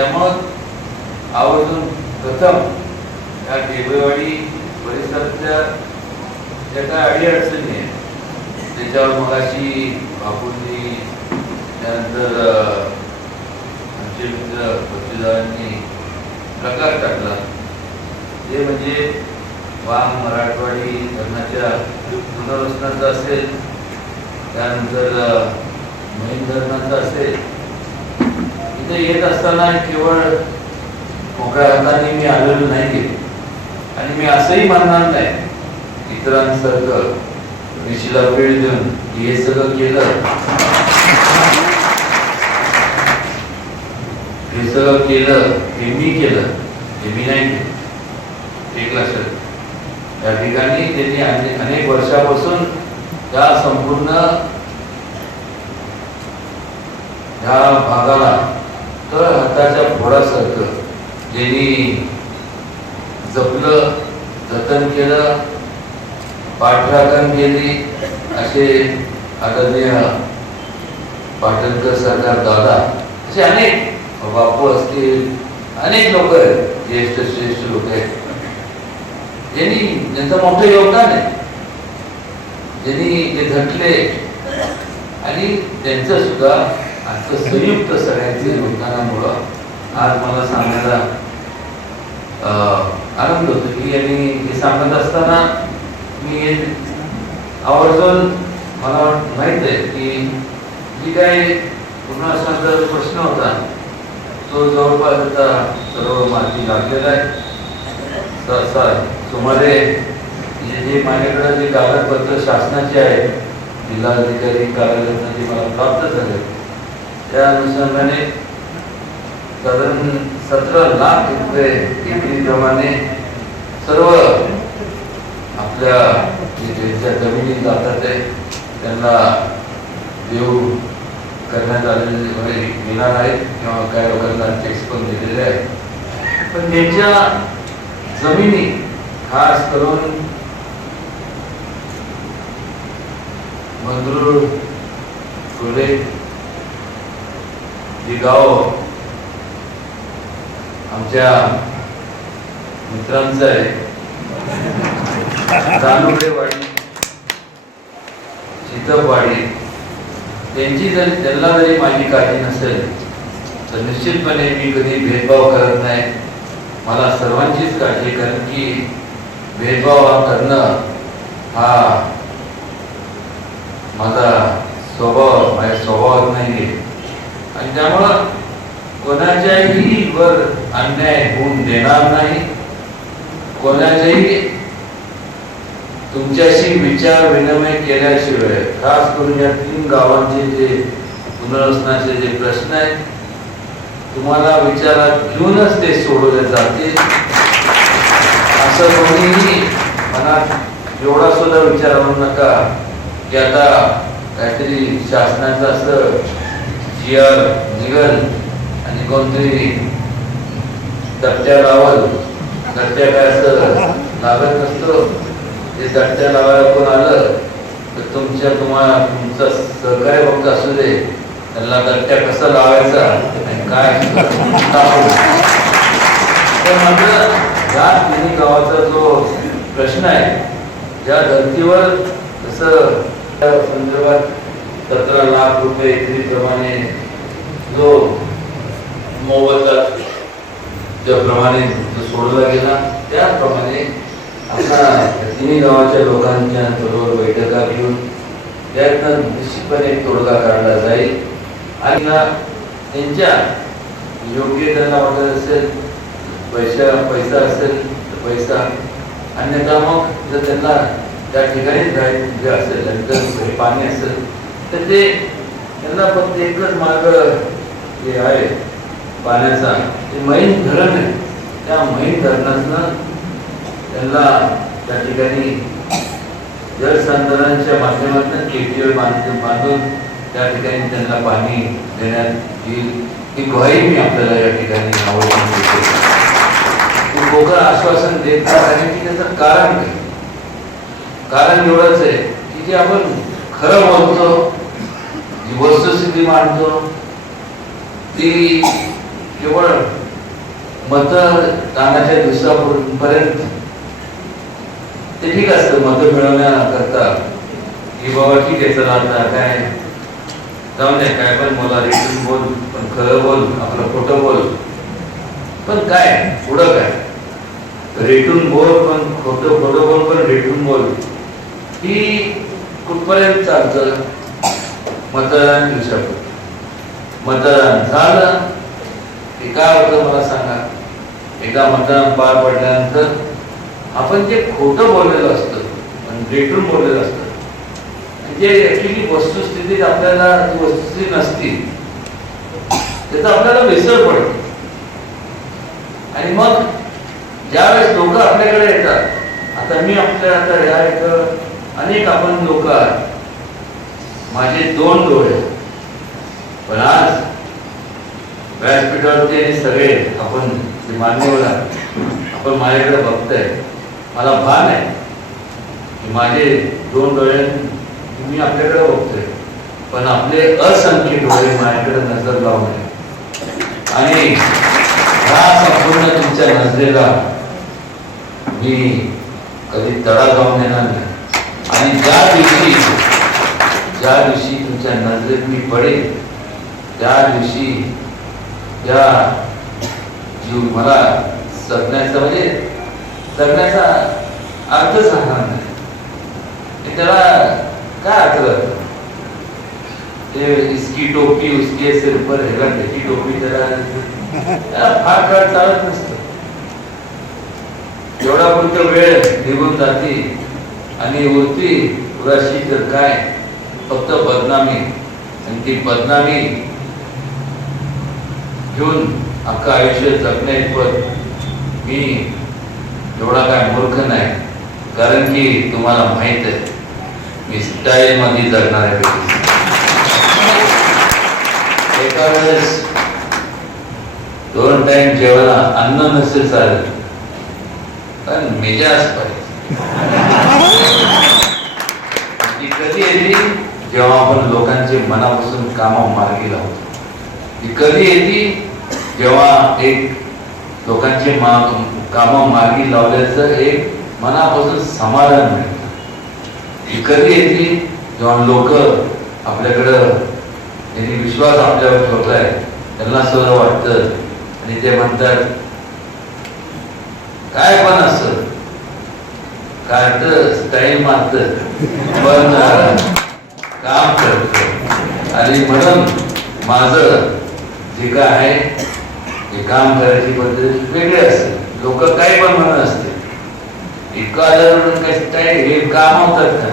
त्यामुळं आवर्जून प्रथम या टेबेवाडी परिसरातल्या ज्या काय अडीअडचणी आहेत त्याच्यावर मगाशी बापूंनी त्यानंतर आमचे मित्र पत्रीदारांनी प्रकाश टाकला ते म्हणजे वांग मराठवाडी धरणाच्या पुनर्वसनाचं असेल, त्यानंतर मैन धरणाचं असेल. इथे येत असताना केवळ मोकळ्या हाताने मी आलेलो नाही आणि मी असंही म्हणणार नाही इतरांसारखं विशीला वेळ देऊन हे सगळं केलं, हे सगळं केलं हे मी केलं, हे मी नाही केलं. एक लक्षात या ठिकाणी त्यांनी अनेक वर्षापासून या संपूर्ण ह्या भागाला तर हाताच्या फोडासारखं ज्यांनी जपलं, जतन केलं, पाठराखण केली असे आदरणीय पाटणकर सरकार दादा असे अनेक बापू असतील, अनेक लोक आहेत, ज्येष्ठ श्रेष्ठ लोक आहेत ज्यांचं मोठं योगदान आहे, ज्यांनी ते झटले आणि त्यांचं सुद्धा आजचं संयुक्त सगळ्यांच्या योगदानामुळं आज मला सांगायला आनंद होतो की यांनी हे सांगत असताना मी आवर्जून मला माहित आहे की जी काही पुनर्वसनाचा प्रश्न होता तो जवळपास आता सर्व मार्गी लागलेला आहे. सुमारे जे माझ्याकडे जे कागदपत्र शासनाचे आहेत जिल्हाधिकारी कार्यालयात जे मला प्राप्त झाले त्या अनुषंगाने साधारण 17 लाख रुपये एकरीप्रमाणे सर्व आपल्या ज्यांच्या जमिनी जातात त्यांना देऊ करण्यात आलेले मिळणार आहेत किंवा काही लोकांना चेक्स पण दिलेले आहेत. पण त्यांच्या जमिनी खास करून मंदरूळ फुले जी गाव आमच्या मित्रांचं आहे, जानोडेवाडी, चितपवाडी, त्यांना जरी माझी काळजी नसेल तर निश्चितपणे मी कधी भेदभाव करत नाही. मला सर्वांचीच काळजी, कारण की भेदभाव करणं हा माझा माझ्या स्वभावात नाही आणि त्यामुळं कोणाच्याही वर अन्याय होऊन देणार नाही. कोणाच्याही तुमच्याशी विचार विनिमय केल्याशिवाय खास करून या 3 गावांचे जे पुनर्वसनाचे जे प्रश्न आहेत तुम्हाला विचारात घेऊनच ते सोडवले जातील. असं कोणीही मनात एवढा सुद्धा विचार करू नका की आता काहीतरी शासनाचं असं जीआर निघल आणि कोणतरी तट्ट्या लावल. तट्ट्या काय असं लागत नसतो, ते तट्ट्या लावायला कोण आलं तर तुमचं सहकार्य फक्त असू दे, त्यांना तट्ट्या कसा लावायचा आणि काय तर मात्र या 3 गावाचा जो प्रश्न आहे ज्या धर्तीवर जसं त्या संदर्भात 17 लाख रुपये एकरीप्रमाणे जो मोबदला ज्याप्रमाणे सोडला गेला त्याप्रमाणे आपल्या 3 गावाच्या लोकांच्या बरोबर बैठका घेऊन त्यातनं निश्चितपणे तोडगा काढला जाईल आणि त्यांच्या योग्य त्यांना वाटत असेल पैसा असेल तर पैसा, अन्यथा मग जर त्यांना त्या ठिकाणी जायचं असेल आणि जर पाणी असेल तर ते त्यांना फक्त एकच मार्ग जे आहे पाण्याचा ते मैन धरण आहे. त्या मैन धरणातनं त्यांना त्या ठिकाणी जलसंधारणाच्या माध्यमातून केटीओ बांधून त्या ठिकाणी त्यांना पाणी देण्यात येईल ही ग्वाही मी आपल्याला या ठिकाणी आवर्जून देतो. लोक आश्वासन देत नाही की त्याचं कारण एवढंच आहे की जे आपण खरं बोलतो, जी वस्तुस्थिती मांडतो ती केवळ मतदानाच्या दिवसापर्यंत ते ठीक असतं, मत मिळवण्याकरता की बाबा ठीक आहे, चला आता काय जाऊ नये, काय पण बोला, रिटून बोल, पण खरं बोल, आपलं खोटं बोल. पण काय पुढं काय, रेटून बोल पण खोटं बोल, पण रेटून बोल, ही कुठपर्यंत चालतं? मतदान दिवसात मतदान झालं की काय होतं मला सांगा. एकदा मतदान पार पडल्यानंतर आपण जे खोटं बोललेलं असतं, पण रेटून बोललेलं असतं, जे ऍक्च्युली वस्तुस्थितीत आपल्याला वस्तुस्थिती नसती, त्याचा आपल्याला विसर पडतो. आणि मग ज्यावेळेस लोक आपल्याकडे येतात, आता मी आपल्या या अनेक आपण लोक, माझे 2 डोळे, पण आज व्यासपीठावरती सगळे आपण मान्यवर आपण माझ्याकडे बघताय, मला भान आहे की माझे 2 डोळे मी आपल्याकडे बघतोय, पण आपले असंख्य डोळे माझ्याकडे नजर लावून आहे. आणि ह्या संपूर्ण तुमच्या नजरेला मी कधी तडा जाऊन देणार नाही. आणि ज्या दिवशी तुमच्या नजरेत मी पडेल, त्या दिवशी त्या जीव मला जगण्याचा म्हणजे जगण्याचा अर्थ सांगणार नाही. त्याला काय अर्थ, ते इसकी टोपी उसके सिर पर है, त्याची टोपी त्याला फार काळ चालत नसतं. एवढा पुरतं वेळ निघून जाते आणि उरती पुराशी तर काय, फक्त बदनामी. आणि ती बदनामी घेऊन अख्खं आयुष्य जगण्याइतपत मी एवढा काय मूर्ख नाही. कारण की तुम्हाला माहित आहे मी स्टाईल मध्ये जगणार आहे. एका वेळेस 2 टाइम जेवण अन्न नसेल चालेल, पण मेजाज पाहिजे. ती कधी येते जेव्हा आपण लोकांचे मनापासून कामं मार्गी लावतो. ती कधी येते जेव्हा एक लोकांचे कामं मार्गी लावल्याचं एक मनापासून समाधान मिळतं. ती कधी येते जेव्हा लोक आपल्याकडं त्यांनी विश्वास आपल्यावर ठेवलाय, त्यांना सगळं वाटतं आणि ते म्हणतात काय पण असं काय तर स्टाईल मारत पण काम करत. आणि म्हणून माझं जे काय आहे ते काम करायची पद्धत वेगळी असते. लोक काही पण म्हणत असते कॉलर हे काम होतात का,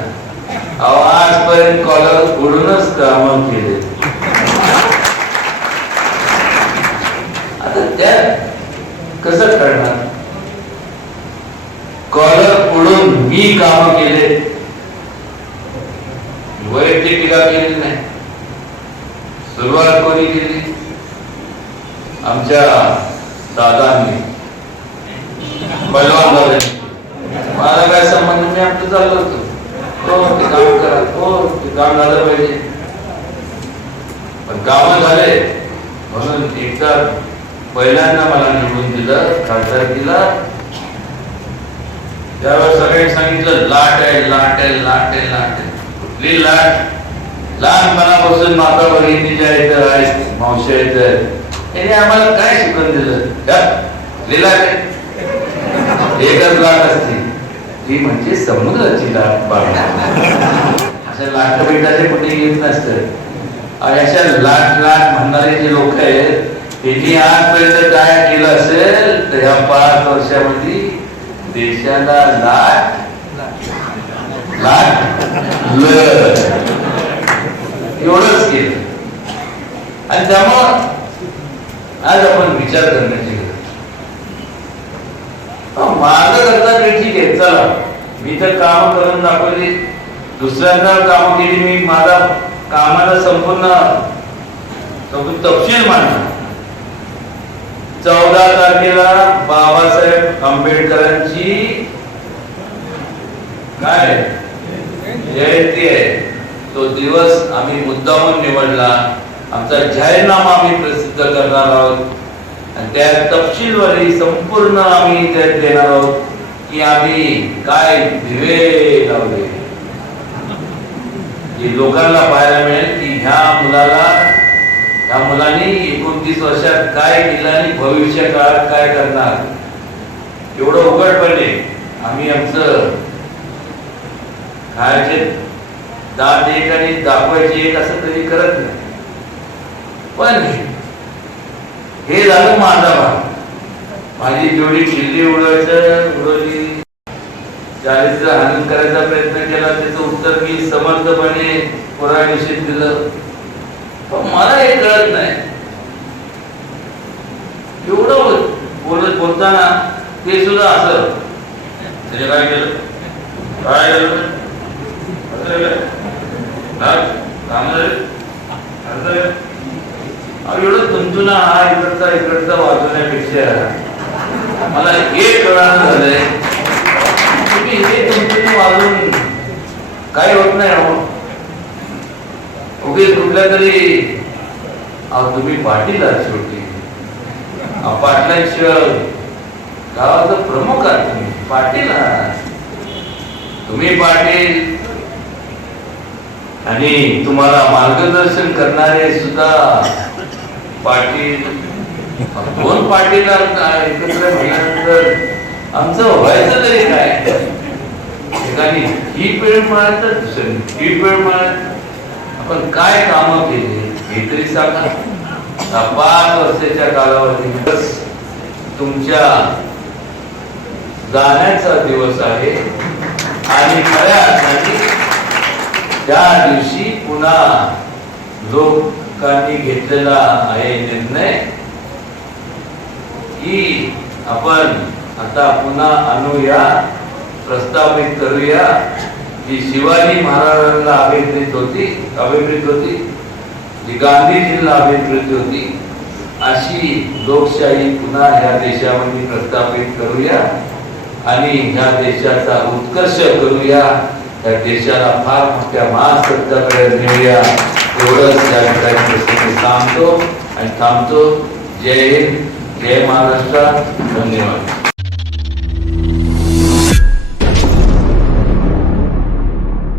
अहो आजपर्यंत कॉलर उडूनच काम केले. आता त्यात कसं करणार, कॉलर उडून मी काम केले, वैयक्तिक टीका केली नाही. सुरुवात कोणी केली, आमच्या दादांनी, बलवान दादांनी. माझा काय संबंध, मी आपलं चाललो होतो, हो ते काम करा, हो ते काम झालं पाहिजे. पण काम झाले म्हणून एकदा पहिल्यांदा मला निवडून दिलं खासदारकीला. त्यावेळेस सगळ्यांनी सांगितलं लाट आहे, लाट आहे, लाट आहे, लाट आहे. कुठली लाट, लहानपणापासून माता भगिनी ज्या इथं आहेत, मावशी आहेत, याने आम्हाला काय शिकवून दिलं, लाट आहे. एकच लाट असते, ती म्हणजे समुद्राची लाट. अशा लाट बेटाचे कुठे येत नसतं. अशा लाट लाट म्हणणारे जे लोक आहेत त्यांनी आजपर्यंत काय केलं असेल तर ह्या 5 वर्षामध्ये देशाला लाट लाट एवढंच केलं. आणि त्यामुळं आज आपण विचार करण्याची माझं करता ठीक आहे, चला मी तर काम करून दाखवली, दुसऱ्यांना काम केली, मी माझा कामाला संपूर्ण तपशील मांडला. 14 तारखेला बाबासाहेब आंबेडकरांची काय जयंती आहे. तो दिवस आम्ही मुद्दामून निवडला. आमचा जाहीरनामा आम्ही प्रसिद्ध करणार आहोत आणि त्या तपशीलवारी संपूर्ण आम्ही त्यात देणार आहोत की आम्ही काय दिवे लावले, की लोकांना पाहायला मिळेल की ह्या मुलांनी 29 वर्षात काय केलं आणि भविष्य काळात काय करणार. एवढं उघडपणे आम्ही आमचं खायचे दात एक आणि दाखवायचे एक असं कधी करत नाही. पण हे झालं माझा भाग. माझी जेवढी किल्ली उडवली, चाळीसचा आनंद करायचा प्रयत्न केला, त्याचं उत्तर मी समर्थपणे पुराविषयी दिलं. पण मला हे कळत नाही, एवढं बोलताना ते सुद्धा असं त्याने काय केलं, काय केलं, एवढं तुमतुना हा इकडचा वाजवण्यापेक्षा मला हे कळणार झालंय तुम्ही हे तुमतुने वाजवून काही होत नाही. उगीच कुठल्या तरी तुम्ही पाटील आहात, शेवटी पाटलांशिवाय गावाचा प्रमुख आहात, तुम्ही पाटील आहात. तुम्ही पाटील आणि तुम्हाला मार्गदर्शन करणारे सुद्धा पाटील. दोन पाटील एकत्र झाल्यानंतर आमचं व्हायचं तरी काय. एकाने ही पेळ मिळाल तर दुसऱ्याने ही पेळ मिळाल. आपण काय कामं केली हे तरी सांगा. 5 वर्षाच्या कालावधीत तुमच्या जाण्याचा दिवस आहे आणि खऱ्या अर्थाने त्या दिवशी पुन्हा लोकांनी घेतलेला आहे निर्णय की आपण आता पुन्हा आणूया, प्रस्थापित करूया. जी शिवाजी महाराजांना अभिप्रेत होती, जी गांधीजींना अभिप्रेत होती, अशी लोकशाही पुन्हा ह्या देशामध्ये प्रस्थापित करूया आणि ह्या देशाचा उत्कर्ष करूया. त्या देशाला फार मोठ्या महासत्ताकडे नेऊया. एवढंच या ठिकाणी सांगतो आणि थांबतो. जय हिंद, जय महाराष्ट्र. धन्यवाद.